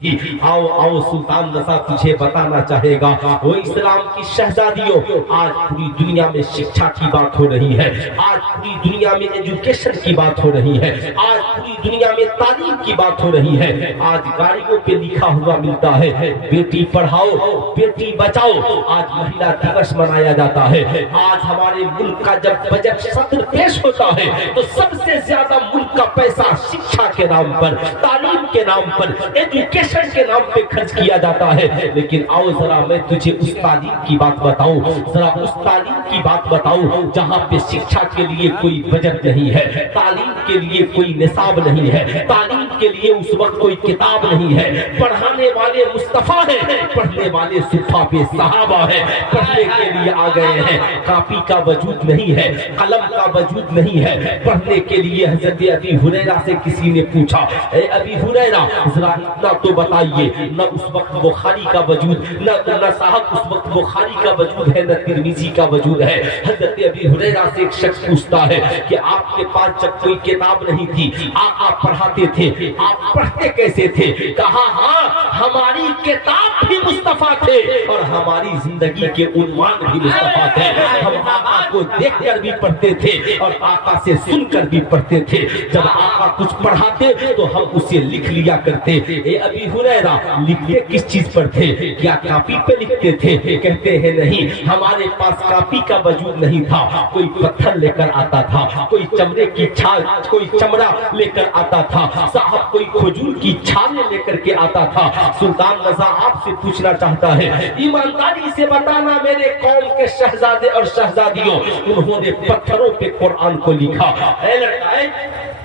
आओ आओ सुल्तान रज़ा तुझे बताना चाहेगा। वो इस्लाम की शहजादियों, आज पूरी दुनिया में शिक्षा की बात हो रही है, आज पूरी दुनिया में एजुकेशन की बात हो रही है, आज पूरी दुनिया में तालीम की बात हो रही है। आज गाड़ियों पे लिखा हुआ मिलता है बेटी पढ़ाओ बेटी बचाओ। आज महिला दिवस मनाया जाता है। आज हमारे मुल्क का जब बजट सत्र पेश होता है तो सबसे ज्यादा मुल्क का पैसा शिक्षा के नाम पर, तालीम के नाम पर, एजुकेशन के नाम पे खर्च किया जाता है। लेकिन आओ जरा मैं तुझे उस तालीम की बात बताऊं, जरा उस तालीम की बात बताऊं जहां पे शिक्षा के लिए कोई बजट नहीं है, तालीम के लिए कोई निसाब नहीं है, तालीम के लिए उस वक्त कोई किताब नहीं है, पढ़ाने वाले मुस्तफा है, पढ़ने वाले सुफ़ा पे सहाबा है, पढ़ने के लिए आ गए हैं। कॉपी का वजूद नहीं है, कलम का वजूद नहीं है। पढ़ने के लिए हजरत अबी हुरैरा से किसी ने पूछा, ए अबी हुरैरा जरा इतना तो बताइए, न उस वक्त बुखारी का वजूद, न साहब उस वक्त बुखारी का वजूद है, न तिरमिजी का वजूद है। हजरत अबी हुरैरा से एक शख्स पूछता है कि आपके पास जब कोई किताब नहीं थी, आप पढ़ाते थे, आप पढ़ते कैसे थे? कहा हाँ, हमारी किताब भी मुस्तफा थे और हमारी जिंदगी के उन्वान भी मुस्तफा थे। हम आका को देखकर भी पढ़ते थे और आका से सुनकर भी पढ़ते थे। जब आका कुछ पढ़ाते तो हम उसे लिख लिया करते। ए अबी हुरैरा लिखते किस चीज पर थे? क्या कॉपी पे लिखते थे? कहते हैं नहीं, हमारे पास कॉपी का वजूद नहीं था। कोई पत्थर लेकर आता था, कोई चमड़े की छाल, कोई चमड़ा लेकर आता था, साहब कोई खजूर की छालें लेकर के आता था। सुल्तान रज़ा आपसे पूछना चाहता है, ईमानदारी से बताना मेरे कौम के शहजादे और शहजादियों, उन्होंने पत्थरों पे कुरान को लिखा। ऐ लड़का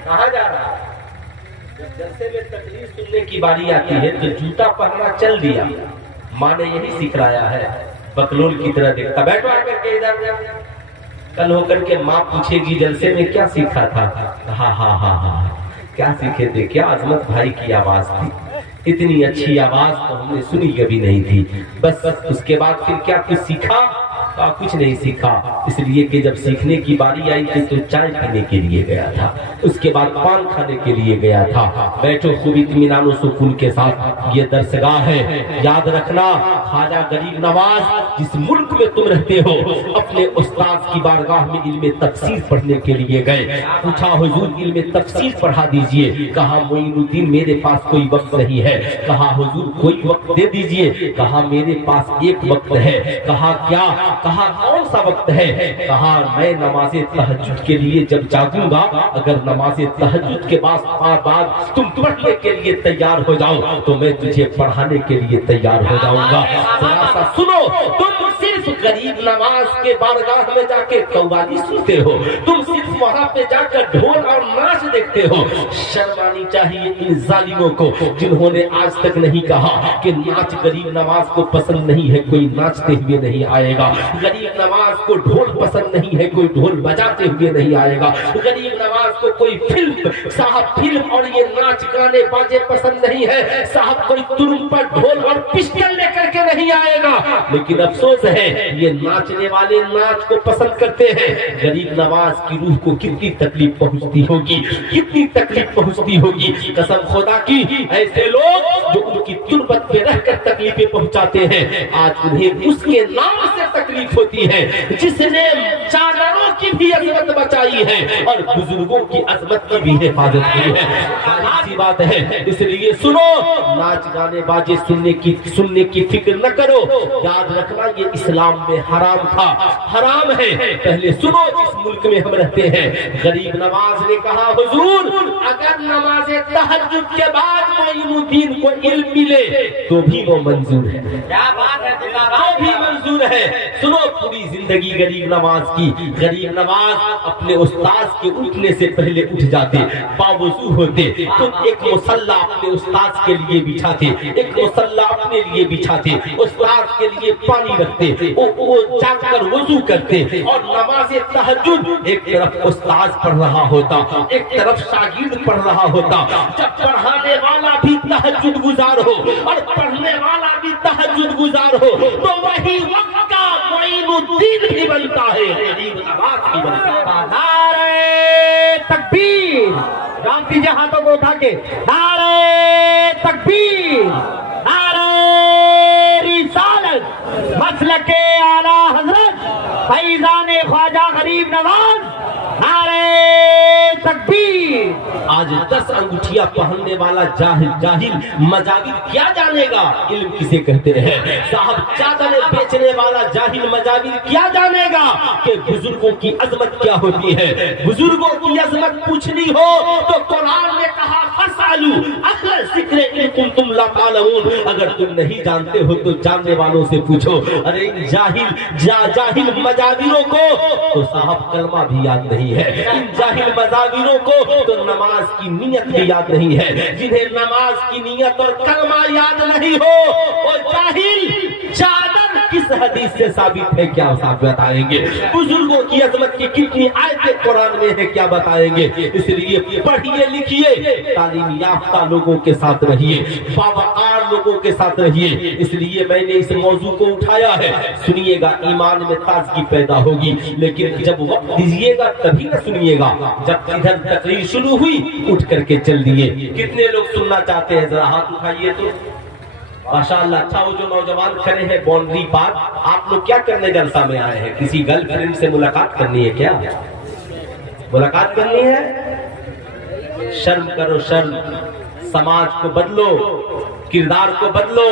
कहाँ जा रहा है? जब जलसे में तकलीफ सुनने की बारी आती है तो जूता पहनना चल दिया। माँ ने यही सिखलाया है, बकलोल की तरह देखता, बैठो आकर के इधर। कल होकर के माँ पूछेगी जलसे में क्या सीखा था? हाँ हाँ हाँ हाँ, क्या सीखे थे? क्या अजमत भाई की आवाज थी, इतनी अच्छी आवाज तो हमने सुनी कभी नहीं थी। बस उसके बाद फिर क्या कुछ सीखा? कुछ नहीं सीखा, इसलिए कि जब सीखने की बारी आई थी तो चाय पीने के लिए गया था, उसके बाद पान खाने के लिए गया था। बैठो खूब इत्मीनान और सुकून के साथ, ये दरसगाह है, याद रखना। ख्वाजा गरीब नवाज जिस मुल्क में तुम रहते हो, अपने उस्ताद की बारगाह में इल्मे तफसीर पढ़ने के लिए गए। पूछा हुजूर इल्मे तफसीर पढ़ा दीजिए। कहा मोइनुद्दीन मेरे पास कोई वक्त नहीं है। कहा हुजूर कोई वक्त दे दीजिए। कहा मेरे पास एक वक्त है। कहा क्या? कहा कौन सा वक्त है? कहा मैं नमाज़े तहज्जुद के लिए जब जागूंगा, अगर नमाज़े तहज्जुद के बाद तुम पढ़ने के लिए तैयार हो जाओ तो मैं तुझे पढ़ाने के लिए तैयार हो जाऊंगा। जरा सा सुनो, तुम सिर्फ गरीब नवाज के बारगाह में जाके कव्वाली सुनते हो, तुम सिर्फ वहां पे जाकर ढोल और नाच देखते हो। शर्म आनी चाहिए इन जालिमों को जिन्होंने आज तक नहीं कहा कि नाच गरीब नवाज को पसंद नहीं है, कोई नाचते हुए नहीं आएगा। गरीब नवाज को ढोल पसंद नहीं है, कोई ढोल बजाते हुए नहीं आएगा। गरीब नवाज को कोई फिल्म साहब फिल्म और ये नाच गाने बाजे पसंद नहीं है, साहब कोई तुरुम पर ढोल और पिस्टल लेकर के नहीं आएगा। लेकिन अफसोस है ये नाचने वाले नाच को पसंद करते हैं। गरीब नवाज की रूह को कितनी तकलीफ पहुंचती होगी, कितनी तकलीफ पहुंचती होगी। कसम खुदा की, ऐसे लोग जो उनकी तुरबत पे रहकर तकलीफें पहुंचाते हैं, आज उन्हें उसके नाम से तकलीफ होती है जिसने चादरों की भी अजमत बचाई है और बुजुर्गों की अजमत की भी हिफाजत की है। ऐसी बात है, इसलिए सुनो, नाच गाने बाजे सुनने की फिक्र न करो। याद रखना ये इस्लाम में हराम था, हराम है। पहले सुनो, जिस मुल्क में हम रहते हैं, गरीब नवाज ने कहा हुजूर अगर नमाज़े तहज्जुद के बाद मोइनुद्दीन को इल्म मिले तो भी वो मंजूर है। क्या बात है, तो भी मंजूर है। सुनो, पूरी जिंदगी गरीब नवाज की, गरीब नवाज अपने उस्ताद के उठने से पहले उठ जाते, बावजू होते, खुद एक मुसल्ला अपने उस्ताद के लिए बिछाते, एक मुसल्ला अपने लिए बिछाते, उस्ताद के लिए पानी रखते, वो जाकर वजू करते और नमाज़े तहज्जुद एक तरफ उस्ताद पढ़ रहा होता, एक तरफ शागिर्द पढ़ रहा होता। जब पढ़ाने वाला भी तहज्जुद गुजार हो और पढ़ने वाला भी तहज्जुद गुजार हो तो वही वक्त का मोइनुद्दीन भी बनता है, गरीब नवाज भी बनता है। नारे तकबीर, जानती हाथों को उठा के नारे तकबीर। नवाज, नारे तकबीर। आज 10 अंगूठियां पहनने वाला जाहिल मजाविर क्या जानेगा इल्म किसे कहते हैं। साहब चादरें बेचने वाला जाहिल मजाविर क्या जानेगा कि बुजुर्गों की अजमत क्या होती है। बुजुर्गों की अजमत पूछनी हो तो कुरान ने कहा फसालू अहल ज़िक्र इन कुंतुम ला तालमून, अगर तुम नहीं जानते हो तो जानने वालों से पूछो। अरे इन जाहिल मजाविरों को तो साहब कलमा भी याद नहीं है, इन जाहिल मजाविरों को तो नमाज की नियत भी याद नहीं है। जिन्हें नमाज की नियत और कलमा याद नहीं हो और जाहिल चादर किस हदीस से साबित है क्या साबित बताएंगे। बुजुर्गों की अजमत की कितनी आयतें कुरान में है क्या बताएंगे। इसलिए पढ़िए लिखिए, तालीम याफ्ता लोगों के साथ रहिए, बावकार लोगों के साथ रहिए। इसलिए मैंने इस मौजू को उठाया है। सुनिएगा ईमान में ताजगी पैदा होगी, लेकिन जब वक्त दीजिएगा तभी न सुनिएगा। जब इधर तकरीर शुरू हुई उठ करके चल दिए। कितने लोग सुनना चाहते हैं जरा हाथ उठाइए तो। माशाअल्लाह, अच्छा वो जो नौजवान खड़े हैं बाउंड्री पार, आप लोग क्या करने जलसा में आए हैं? किसी गर्लफ्रेंड से मुलाकात करनी है क्या? मुलाकात करनी है? शर्म करो शर्म, समाज को बदलो, किरदार को बदलो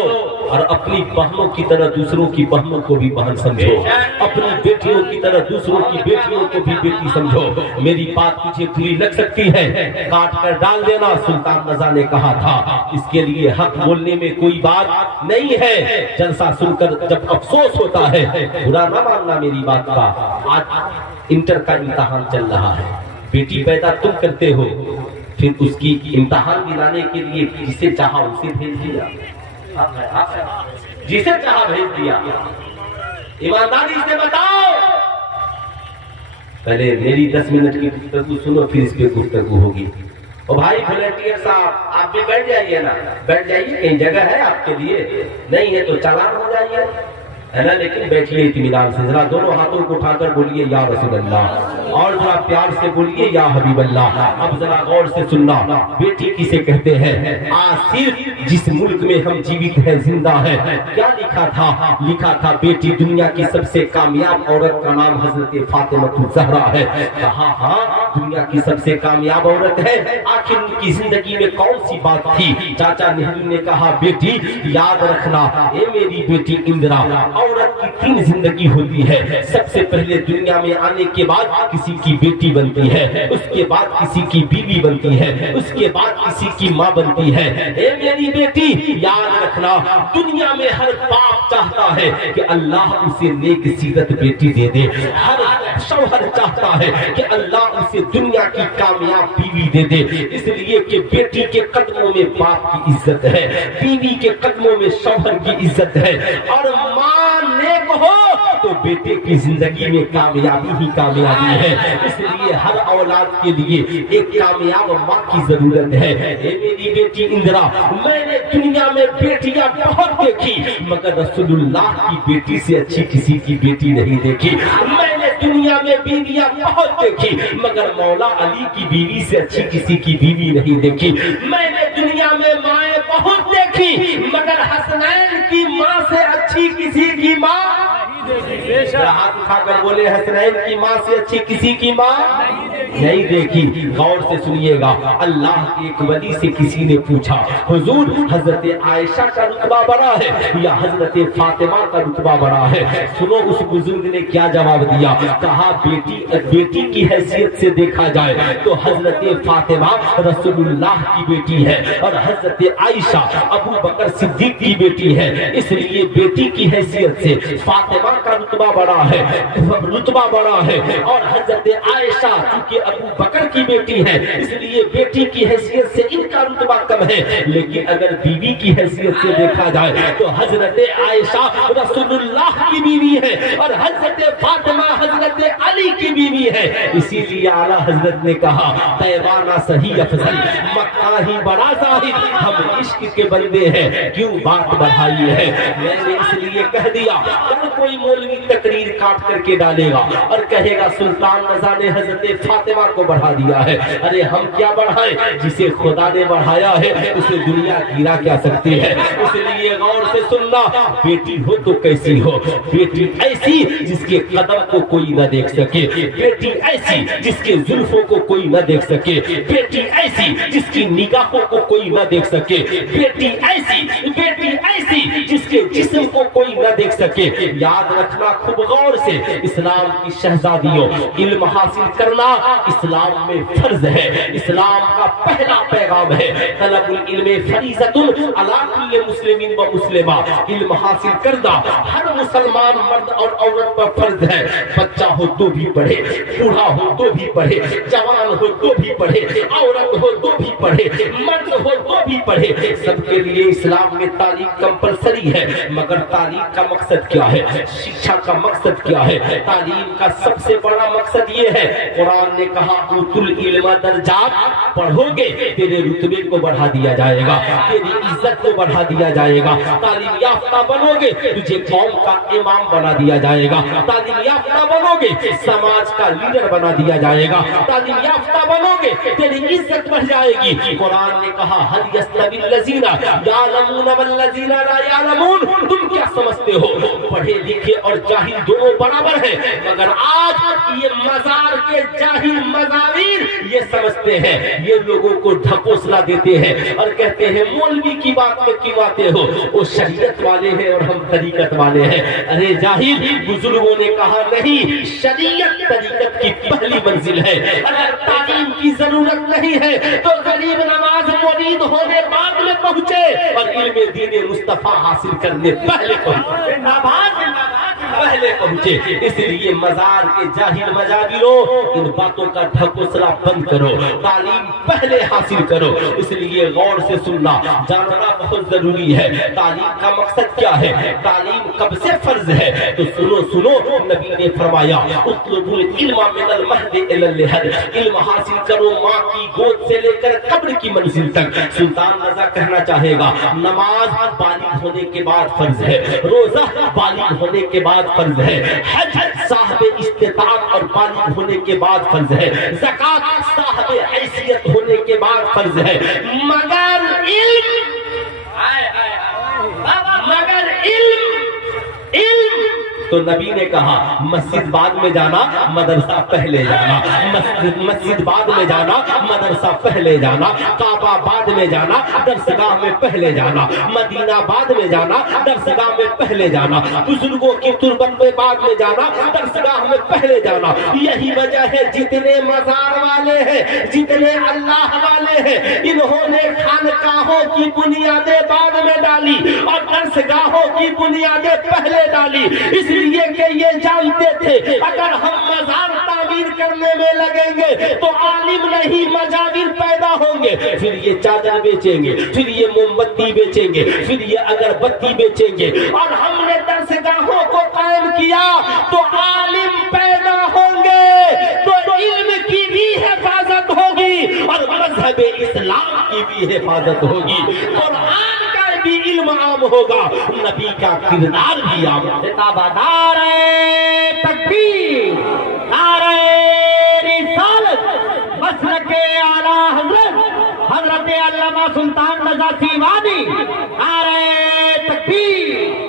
और अपनी बहनों की तरह दूसरों की बहनों को भी बहन समझो, अपनी बेटियों की तरह दूसरों की बेटियों को भी बेटी समझो। मेरी बात तुझे बुरी लग सकती है, काट कर डाल देना, सुल्तान रज़ा ने कहा था। इसके लिए हक बोलने में कोई बात नहीं है। जलसा सुनकर जब अफसोस होता है, बुरा ना मानना मेरी बात का। आज इंटर का इम्तिहान चल रहा है, बेटी पैदा तुम करते हो, फिर उसकी इम्तिहान दिलाने के लिए जिसे चाहा उसे भेज दिया, जिसे चाहा भेज दिया। ईमानदारी से बताओ। पहले मेरी 10 मिनट की गुफ्तगू सुनो, फिर इस पे गुफ्तगू होगी। और भाई वॉलंटियर साहब, आप भी बैठ जाइए ना, बैठ जाइए, कहीं जगह है आपके लिए, नहीं है तो चालान हो जाइए, है ना। लेकिन बैठिए इत्मीनान से। जरा दोनों हाथों को उठाकर बोलिए या रसूल अल्लाह, और जरा प्यार से बोलिए या हबीब अल्लाह। अब जरा गौर से सुनना, बेटी किसे कहते हैं। आज सिर्फ जिस मुल्क में हम जीवित हैं, जिंदा है, क्या लिखा था? लिखा था बेटी दुनिया की सबसे कामयाब औरत का नाम हजरत फातिमा ज़हरा है। कहा हाँ, दुनिया की सबसे कामयाब औरत है। आखिर उनकी जिंदगी में कौन सी बात थी? चाचा नेहरू ने कहा बेटी याद रखना, ये मेरी बेटी इंदिरा, औरत की 3 जिंदगी होती है। सबसे पहले दुनिया में आने के बाद किसी की बेटी बनती है, उसके बाद किसी की बीवी बनती है, उसके बाद किसी की माँ बनती है। ए मेरी बेटी याद रखना, दुनिया में हर बाप चाहता है कि अल्लाह उसे नेक सीरत बेटी दे दे। हर शौहर चाहता है कि अल्लाह उसे दुनिया की कामयाब बीवी दे दे। इसलिए कि बेटी के कदमों में बाप की इज्जत है, बीवी के कदमों में शौहर की इज्जत है, और माँ नेक हो तो बेटे की जिंदगी में कामयाबी ही कामयाबी है। इसलिए हर औलाद के लिए एक कामयाब माँ की जरूरत है। मेरी बेटी इंदिरा, मैंने दुनिया में बेटियां बहुत देखी, मगर रसूलुल्लाह की बेटी से अच्छी किसी की बेटी नहीं देखी। मैंने दुनिया में बीवियां बहुत देखी, मगर मौला अली की बीवी से अच्छी किसी की बीवी नहीं देखी। मैंने दुनिया में माएँ बहुत देखी, मगर हसनैन की माँ से अच्छी किसी की माँ हाथ उठाकर बोले, हसनैन की माँ से अच्छी किसी की माँ नहीं देखी। गौर से सुनिएगा, अल्लाह के एक वली से किसी ने पूछा, हुजूर हजरत आयशा का रुतबा बड़ा है या हजरत फातिमा का रुतबा बड़ा है? सुनो उस बुजुर्ग ने क्या जवाब दिया। कहा बेटी की हैसियत से देखा जाए तो हजरत फातिमा रसूलुल्लाह की बेटी है और हजरत आयशा अबू बकर सिद्दीक की बेटी है। इसलिए बेटी की हैसियत से फातिमा का रुतबा बड़ा है और हजरत आयशा चूंकि अबू बकर की बेटी है, इसलिए बेटी की हैसियत से इनका रुतबा कम है। लेकिन अगर बीवी की हैसियत से देखा जाए तो हजरत आयशा रसूलुल्लाह की बीवी है और हजरत फातिमा हजरत अली की बीवी है। इसीलिए आला हजरत ने कहा, तैवाना सही अफजल, मक्का ही बड़ा जाहिद, हम इश्क के बंदे हैं, क्यों बात बढ़ाई है। मैंने इसलिए कह दिया, कल कोई मौलवी तकरीर काट करके डालेगा और कहेगा सुल्तान रज़ा ने हजरत फातिमा को बढ़ा दिया है। अरे हम क्या बढ़ाएं, जिसे खुदा ने बढ़ाया है उसे दुनिया गिरा क्या सकती है। इसलिए इसलिए गौर से सुनना, बेटी हो तो कैसी हो? बेटी ऐसी जिसके कदम को कोई न देख सके, बेटी ऐसी जिसके जुल्फों को कोई न देख सके, बेटी ऐसी जिसकी निगाहों को कोई न देख सके, बेटी ऐसी जिसके जिस्म को कोई न देख सके। याद रखना खूब गौर से, इस्लाम की शहजादियों, इल्म हासिल करना इस्लाम में फर्ज है। इस्लाम का पहला पैगाम है, तलबुल इल्म फरीज़तुन अला कुल्li मुस्लिमिन व मुस्लिमा। इल्म हासिल करना हर मुसलमान मर्द और औरत पर फर्ज है। बच्चा हो तो भी पढ़े, बूढ़ा हो तो भी पढ़े, जवान हो तो भी पढ़े, औरत हो तो भी पढ़े, मर्द हो तो भी पढ़े। सबके लिए इस्लाम में तालीम कंपलसरी है। मगर तालीम का मकसद क्या है? शिक्षा का मकसद क्या है? तालीम का सबसे बड़ा मकसद ये है, कुरान ने कहा उतुल इल्म दर्जात, पढ़ोगे तेरे रुतबे को बढ़ा दिया जाएगा, तेरी इज्जत को बढ़ा दिया जाएगा। तालीम याफ्ता बनोगे तुझे कौम का इमाम बना दिया जाएगा। तालीम याफ्ता बनोगे समाज का लीडर बना दिया जाएगा। तालीम याफ्ता बनोगे तेरी इज्जत बढ़ जाएगी। कुरान ने कहा हल यस्तविल लजीना यालमून वल लजीना ला यालमून, तुम क्या समझते हो पढ़े लिखे और जाहिल दोनों बराबर हैं? मगर आज ये मजार के जाहिल मजावीर ये समझते हैं, ये लोगों को ढकोसला देते हैं और कहते हैं मौलवी की बात में क्यों आते हो, वो शरीयत वाले हैं और हम तरीकत वाले हैं। अरे जाहिल, बुजुर्गों ने कहा नहीं, शरीयत तरीकत की पहली मंजिल है। अगर तालीम की जरूरत नहीं है तो गरीब नवाज मुरीद होने बाद में पहुंचे और इल्मे दीन मुस्तफा हासिल करने पहले पहुंचे। इसलिए मजार के जाहिल मजाबिरों, इन बातों का ढकोसला बंद करो, तालीम पहले हासिल करो। इसलिए गौर से सुनना, जानना बहुत जरूरी है। तालीम का मकसद क्या है? तालीम कब से फर्ज है? तो सुनो, नबी ने फरमाया उतलुबुल इल्मा मिनल महद इलल लहद, इल्म हासिल करो माँ की गोद से लेकर कब्र की मंजिल तक। सुल्तान रजा कहना चाहेगा, नमाज बालिग होने के बाद फर्ज है, रोजा बालिग होने के बाद फर्ज है, हज साहब इस्तिताअत और बालिग होने के बाद फर्ज है, ज़कात साहब हैसियत होने के बाद फर्ज है। मगर इल्म तो नबी ने कहा मस्जिद बाद में जाना, मदरसा पहले जाना, मस्जिद बाद में जाना, मदरसा पहले जाना, काबा बाद में जाना, दरसगाह में पहले जाना, मदीना बाद में जाना, दरसगाह में पहले जाना, बुजुर्गों की तुरबत में बाद में जाना, दरसगाह में पहले जाना। यही वजह है जितने मजार वाले हैं, जितने अल्लाह वाले हैं, इन्होंने खानकाहों की बुनियादें बाद में डाली और दरसगाहों की बुनियादें पहले डाली। इसलिए कि ये जानते थे अगर हम मजार तामीर करने में लगेंगे तो आलिम नहीं मजाबिर पैदा होंगे। फिर ये चादर बेचेंगे, फिर ये मोमबत्ती बेचेंगे, फिर ये अगरबत्ती बेचेंगे। और हमने दरसगाहों को कायम किया तो आलिम पैदा होंगे, तो इल्म की भी हिफाजत होगी और मजहब इस्लाम की भी हिफाजत होगी। कुरान का भी इल्म आम होगा, नबी का किरदार भी आम होगा। नारे तकबीर, नारे रिसालत, मसलके आला हजरत अल्लामा सुल्तान रज़ा सीवानी, नारे तकबीर।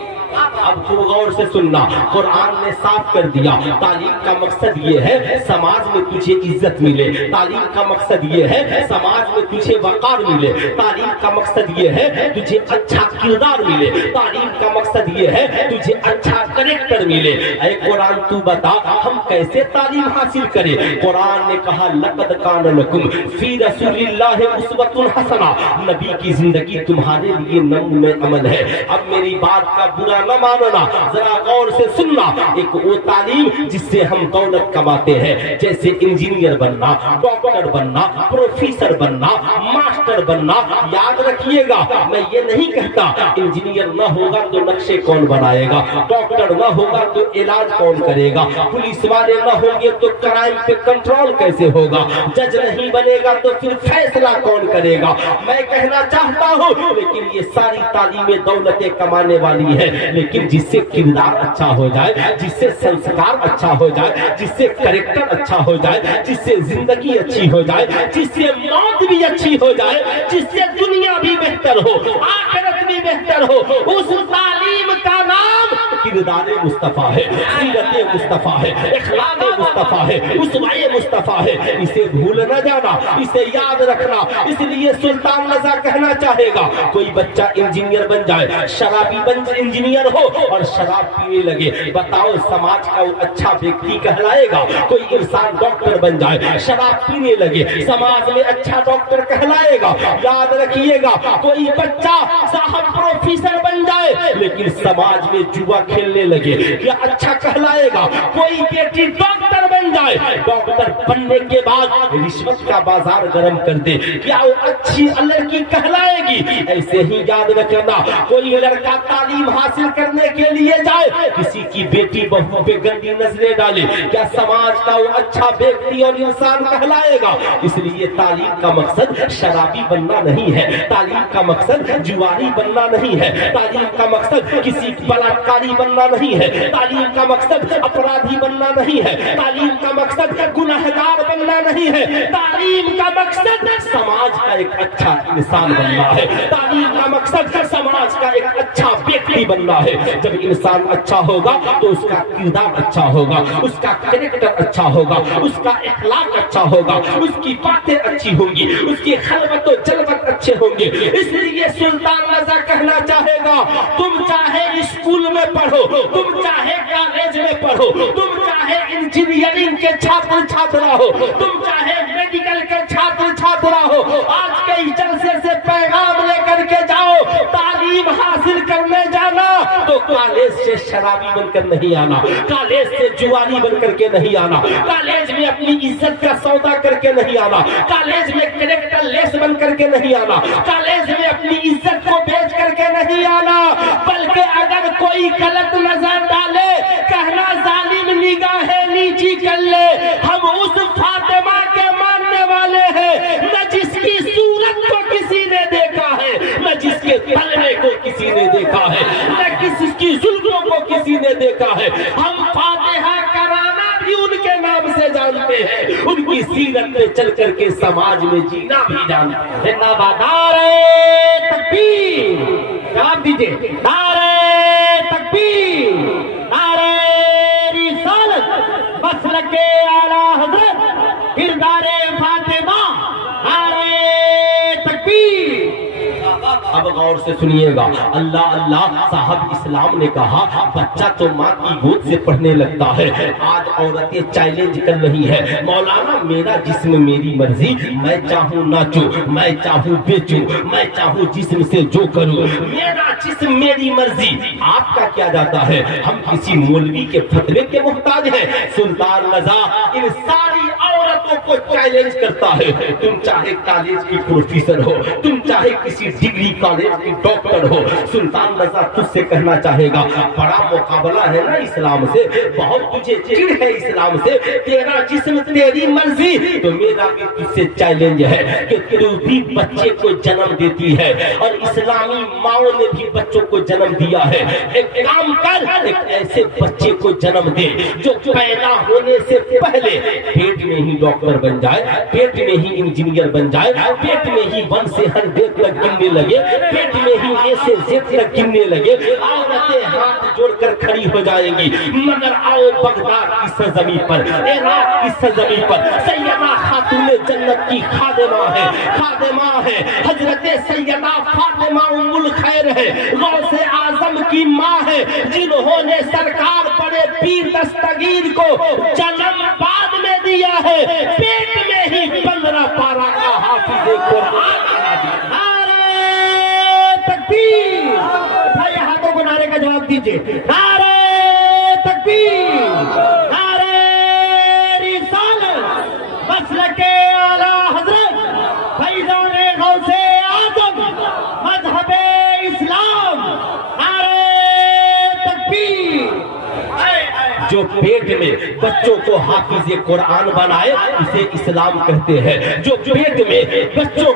अब तुम गौर से सुनना, कुरान ने साफ कर दिया तालीम का मकसद ये है समाज में तुझे इज्जत मिले, तालीम का मकसद ये है समाज में तुझे वकार मिले, तालीम का मकसद ये है तुझे अच्छा किरदार मिले, तालीम का मकसद ये है तुझे अच्छा करेक्टर मिले। ऐ कुरान तू बता हम कैसे तालीम हासिल करें? कुरान ने कहा लक़द कान लकुम फी रसूलिल्लाहि उस्वतुन हसना, नबी की जिंदगी तुम्हारे लिए नमूने अमल है। अब मेरी बात का बुरा न मानना, जरा गौर से सुनना। एक वो तालीम जिससे हम दौलत कमाते हैं, जैसे इंजीनियर बनना, डॉक्टर बनना, प्रोफेसर बनना, मास्टर बनना। याद रखिएगा, मैं ये नहीं कहता इंजीनियर न होगा तो नक्शे कौन बनाएगा, डॉक्टर न होगा तो इलाज कौन करेगा, पुलिस वाले न होंगे तो क्राइम पे कंट्रोल कैसे होगा, जज नहीं बनेगा तो फिर फैसला कौन करेगा। मैं कहना चाहता हूँ लेकिन ये सारी तालीमें दौलतें कमाने वाली है, लेकिन जिससे जिससे किरदार अच्छा हो जाए, जिससे संस्कार अच्छा हो जाए, जिससे कैरेक्टर अच्छा हो जाए, जिससे जिंदगी अच्छी हो जाए, जिससे मौत भी अच्छी हो जाए, जिससे दुनिया भी बेहतर हो, आखिरत भी बेहतर हो, उस तालीम का नाम किरदार मुस्तफा है, सीरत मुस्तफा है, इखलाक मुस्तफा है, उसवाए मुस्तफा है। इसे भूल न जाना, इसे याद रखना। इसलिए सुल्तान रज़ा कहना चाहेगा, कोई बच्चा इंजीनियर बन जाए, शराबी बन इंजीनियर हो और शराब पीने लगे, बताओ समाज का वो अच्छा व्यक्ति कहलाएगा? कोई इंसान डॉक्टर बन जाए, शराब पीने लगे, समाज में अच्छा डॉक्टर कहलाएगा? याद रखिएगा, कोई बच्चा साहब प्रोफेसर बन जाए लेकिन समाज में जुआ खेलने लगे, क्या अच्छा कहलाएगा? कोई बेटी डॉक्टर बन जाए, डॉक्टर बनने के बाद रिश्वत का बाजार गर्म कर दे, क्या वो अच्छी लड़की कहलाएगी? ऐसे ही याद रखना, कोई लड़का तालीम हासिल करने के लिए जाए, किसी की बेटी बहू पे गंदी नजरें डाले, क्या समाज का वो अच्छा व्यक्ति और इंसान कहलाएगा? इसलिए तालीम का मकसद शराबी बनना नहीं है, तालीम का मकसद जुआरी बनना नहीं है, तालीम का मकसद किसी बलात्कारी बनना नहीं है, तालीम का मकसद अपराधी बनना नहीं है, तालीम का मकसद गुनाहगार बनना नहीं है, तालीम का मकसद समाज का एक अच्छा इंसान बनना है, तालीम का मकसद समाज का एक अच्छा व्यक्ति बनना है। जब इंसान अच्छा होगा तो उसका किरदार अच्छा होगा, उसका कैरेक्टर अच्छा होगा, उसका इखलाक अच्छा होगा, उसकी बातें अच्छी होंगी, उसकी खलबत और जलबत अच्छे होंगे। इसलिए सुल्तान रज़ा कहना चाहेगा, तुम चाहे स्कूल में पढ़ो, तुम चाहे कॉलेज में पढ़ो, तुम चाहे इंजीनियरिंग के छात्र छात्रा हो, तुम चाहे मेडिकल के छात्र छात्रा हो, आज के इस जलसे से पैगाम लेकर के जाओ, तालीम हासिल करने जाना तो कॉलेज से शराबी बनकर नहीं आना, कॉलेज से जुआरी बनकर के नहीं आना, कॉलेज में अपनी इज्जत का सौदा करके नहीं आना, कॉलेज में कैरेक्टर लेस बन करके नहीं आना, कॉलेज में अपनी इज्जत को बेच करके नहीं आना, बल्कि अगर कोई गलत नजर डाले, कहना जालिम निगाहें नीची कर ले, हम उस फातिमा के मानने वाले हैं, न जिसकी सूरत को किसी ने देखा है, न जिसके तलवे को किसी ने देखा है, न किसकी जुल्फों को किसी ने देखा है। हम फातिहा कराना भी उनके नाम से जानते हैं, उनकी सीरत में चल करके समाज में जीना भी जानते हैं। नारे तकबीर, जवाब दीजिए, नारे तकबीर, नारे रिसालत, मसलके आला हज़रत, किरदारे फातिमा, नारे तकबीर। अब गौर से सुनिएगा, अल्लाह अल्लाह साहब इस्लाम ने कहा, बच्चा तो माँ की गोद से पढ़ने लगता है। आज औरतें चैलेंज कर रही है, मौलाना मेरा जिस्म मेरी मर्जी, मैं चाहूँ नाचूं, मैं चाहूँ बेचूं, मैं चाहूँ जिस्म से जो करूँ, मेरा जिस्म मेरी मर्जी। आपका क्या जाता है? हम किसी मौलवी के फतवे के मुहताज हैं। सुल्तान रज़ा इन सारी औरतों को चैलेंज करता है, तुम चाहे कॉलेज की प्रोफेसर हो, तुम चाहे किसी डिग्री कॉलेज की डॉक्टर हो, सुल्तान रज़ा तुझसे कहना चाहेगा, बड़ा मुकाबला है ना इस्लाम से, बहुत तुझे चिढ़ है इस्लाम से, तेरा जिस्म तेरी मर्जी, तो मेरा भी तुझसे चैलेंज है कि तू भी बच्चे को जन्म देती है और इस्लामी माओ ने भी बच्चों को जन्म दिया है। एक काम कर, एक ऐसे बच्चे को जन्म दे जो पैदा होने से पहले पेट में ही डॉक्टर बन जाए, पेट में ही इंजीनियर बन जाए, पेट में ही 1 से 100 तक गिनने लगे, पेट में ही A से Z तक गिनने लगे। औरतें हाथ जोड़कर खड़ी हो जाएंगी, मगर आओ बगदाद की सरजमी पर, इराक की सरजमी पर, सैयदा खातून जन्नत की खादिमा है, खादिमा है, हजरत सैयदा फातिमा उम्मुल खैर है, गौसे आजम की माँ है, जिन्होंने सरकार बड़े पीर दस्तगीर को जन्म बाद में दिया है, पेट में ही 15 पारा का हाफिज़ कुरान। तकबीर, भाई हाथों को नारे का जवाब दीजिए, नारे तकबीर, नारे रिसालत, मसलके आला हज़रत, फैज़ाने गौसे आज़म, मज़हबे इस्लाम, नारे तकबीर। جو پیٹ میں بچوں کو حافظ قرآن بنائے اسے اسلام کہتے ہیں، جو پیٹ میں بچوں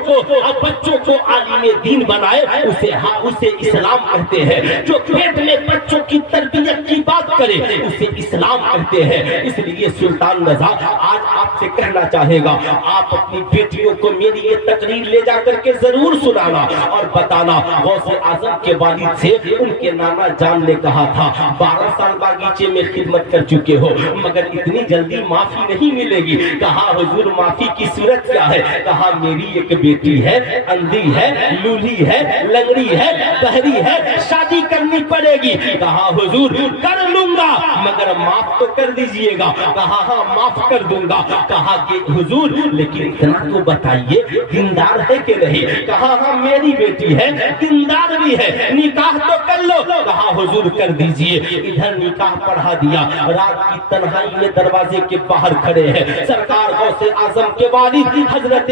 کو عالم دین بنائے اسے اسلام کہتے ہیں، جو پیٹ میں بچوں کی تربیت کی بات کرے اسے اسلام کہتے ہیں۔ اس لیے سلطان رضا آج آپ سے کہنا چاہے گا، آپ اپنی بیٹیوں کو میری یہ تقریر لے جا کر کے ضرور سنانا اور بتانا غوث اعظم کے والد سے ان کے نانا جان نے کہا تھا 12 سال باغیچے میں خدمت کر چکے ہو مگر اتنی جلدی معافی نہیں ملے گی۔ کہا حضور معافی کی صورت کیا ہے؟ کہا میری ایک بیٹی ہے، اندھی ہے، لولی ہے، لنگڑی ہے، بہری ہے، شادی کرنی پڑے گی۔ کہا حضور کر لوں گا مگر معاف تو کر دیجئے گا۔ کہا ہاں معاف کر دوں گا۔ کہا کہ حضور لیکن اتنا تو بتائیے دیندار ہے کہ نہیں؟ کہا ہاں میری بیٹی ہے، دیندار بھی ہے، نکاح تو کر لو۔ کہا حضور کر دیجئے۔ ادھر نکاح پڑھا دیا، رات کی تنہائی میں دروازے کے باہر کھڑے ہیں سرکار غوث اعظم کے والد حضرت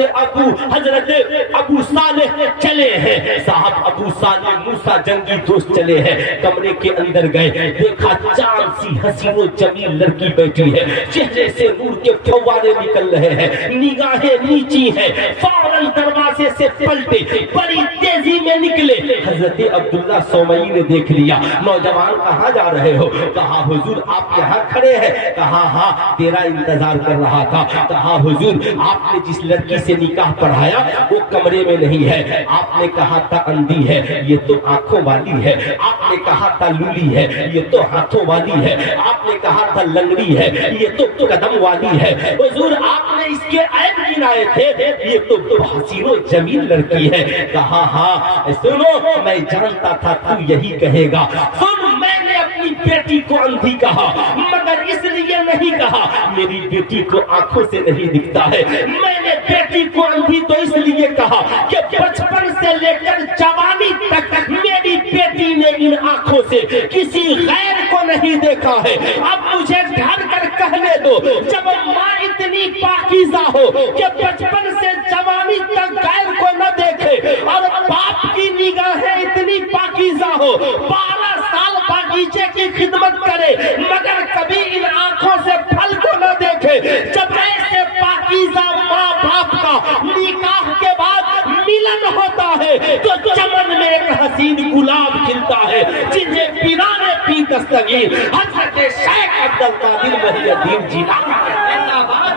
ابو صالح چلے ہیں۔ صاحب ابو صالح موسیٰ جنگی دوست چلے ہیں، کمرے کے اندر گئے، دیکھا چاند سی حسین و جمیل لڑکی بیٹھی ہے، چہرے سے نور کے فوارے نکل رہے ہیں، نگاہیں نیچی ہیں، فوراً دروازے سے پلٹے، بڑی تیزی میں نکلے۔ حضرت عبداللہ سومئی نے دیکھ لیا، نوجوان کہاں جا رہے ہو؟ کہا حضور آپ یہاں کھڑے ہیں۔ کہا ہاں تیرا انتظار کر رہا تھا۔ کہا حضور آپ نے جس لڑکی سے نکاح پڑھایا وہ کمرے میں نہیں ہے، آپ نے کہا تھا اندھی ہے، یہ تو آنکھوں والی ہے، آپ نے کہا تھا لولی ہے، یہ تو ہاتھوں والی ہے، آپ نے کہا تھا لنگڑی ہے، یہ تو قدم والی ہے۔ حضور آپ نے اس کے عیب گنائے تھے، یہ تو حسین و جمیل لڑکی ہے۔ کہا ہاں سنو میں جانتا تھا تو یہی کہے گا۔ سن میں نے اپنی بیٹی کو اندھی کہا مگر اس لیے نہیں کہا میری بیٹی کو آنکھوں سے نہیں دکھتا ہے، میں نے بیٹی کو اندھی تو اس لیے کہا کہ بچپن سے لے کر جوانی تک میری بیٹی نے ان آنکھوں سے کسی غیر کو نہیں دیکھا ہے۔ اب مجھے ڈھر کر کہنے دو جب ماں اتنی پاکیزہ ہو کہ بچپن سے جوانی تک غیر کو نہ دیکھے اور باپ کی نگاہیں اتنی پاکیزہ ہو 12 سال باغیچے کی خدمت کرے مگر کبھی ان آنکھوں سے پھل کو نہ دیکھے، جب ایسے پاکیزہ ماں باپ کا نکاح کے بعد ملن ہوتا ہے تو چمن میں ایک حسین گلاب کھلتا ہے جنہیں پیرانے پی دستگیر حضرت شیخ عبدالقادر محی الدین جیلانی زندہ باد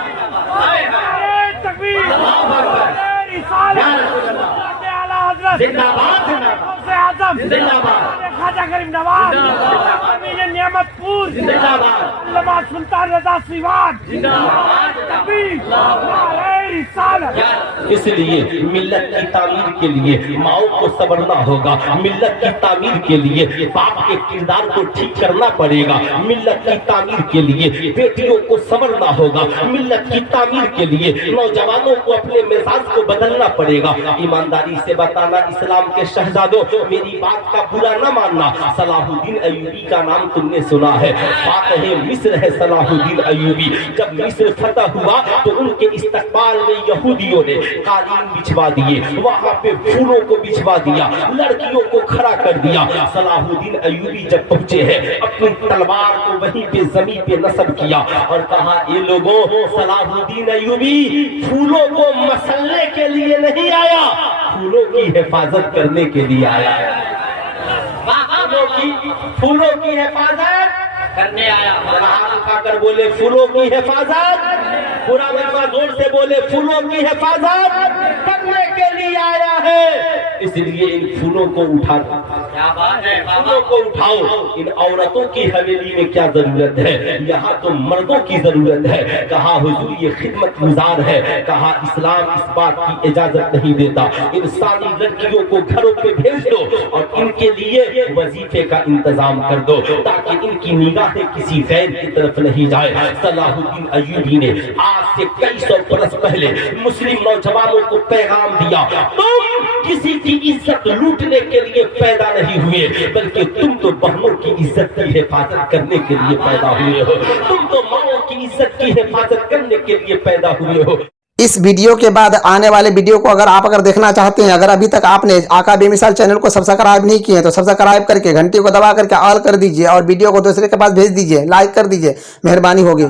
زندہ باد خواجہ غریب نواز امین نعمت پور زندہ باد علامہ سلطان رضا سیوان زندہ باد تکبیر نعرہ رسالت۔ اس لیے ملت کی تعمیر کے لیے ماؤں کو سنورنا ہوگا، ملت کی تعمیر کے لیے باپ کے کردار کو ٹھیک کرنا پڑے گا، ملت کی تعمیر کے لیے بیٹیوں کو سنورنا ہوگا، ملت کی تعمیر کے لیے نوجوانوں کو اپنے مزاج کو بدلنا پڑے گا۔ ایمانداری سے بتانا اسلام کے شہزادوں میری بات کا برا نہ ماننا، صلاح الدین ایوبی کا نام تم نے سنا ہے، فاتح مصر ہے صلاح الدین ایوبی۔ جب مصر فتح ہوا تو ان کے استقبال میں یہودیوں نے قالین بچھوا دیے، وہاں پہ پھولوں کو بچھوا دیا، لڑکیوں کو کھڑا کر دیا۔ صلاح الدین ایوبی جب پہنچے ہیں اپنی تلوار کو وہیں پہ زمین پہ نصب کیا اور کہا اے لوگوں صلاح الدین ایوبی پھولوں کو مسلنے کے لیے نہیں آیا، پھولوں کی حفاظت کرنے کے لیے آیا ہے، پھولوں کی حفاظت کرنے آیا۔ ہاتھ اٹھا کر بولے پھولوں کی حفاظت، پورا مرتبہ زور سے بولے پھولوں کی حفاظت کرنے کے لیے آیا ہے۔ اس لیے ان پھولوں کو اٹھا دو، پھولوں کو اٹھاؤ۔ ان عورتوں کی حویلی میں کیا ضرورت ہے؟ یہاں تو مردوں کی ضرورت ہے۔ کہا حضور یہ خدمت گزار ہے، کہا اسلام اس بات کی اجازت نہیں دیتا، انسانی لڑکیوں کو گھروں پہ بھیج دو اور ان کے لیے وظیفے کا انتظام کر دو تاکہ ان کی نگاہیں کسی غیر کی طرف نہیں جائے۔ صلاح الدین ایوبی نے آج سے کئی سو برس پہلے مسلم نوجوانوں کو پیغام دیا، تم کسی کی عزت لوٹنے کے لیے پیدا نہیں ہوئے بلکہ تم تو بہنوں کی عزت کی حفاظت کرنے کے لیے پیدا ہوئے ہو، تم تو ماؤں کی عزت کی حفاظت کرنے کے لیے پیدا ہوئے ہو۔ اس ویڈیو کے بعد آنے والے ویڈیو کو اگر دیکھنا چاہتے ہیں, اگر ابھی تک آپ نے آقا بے مثال چینل کو سبسکرائب نہیں کیے ہیں تو سبسکرائب کر کے گھنٹی کو دبا کر کے آل کر دیجئے اور ویڈیو کو دوسرے کے پاس بھیج دیجئے, لائک کر دیجئے, مہربانی ہوگی.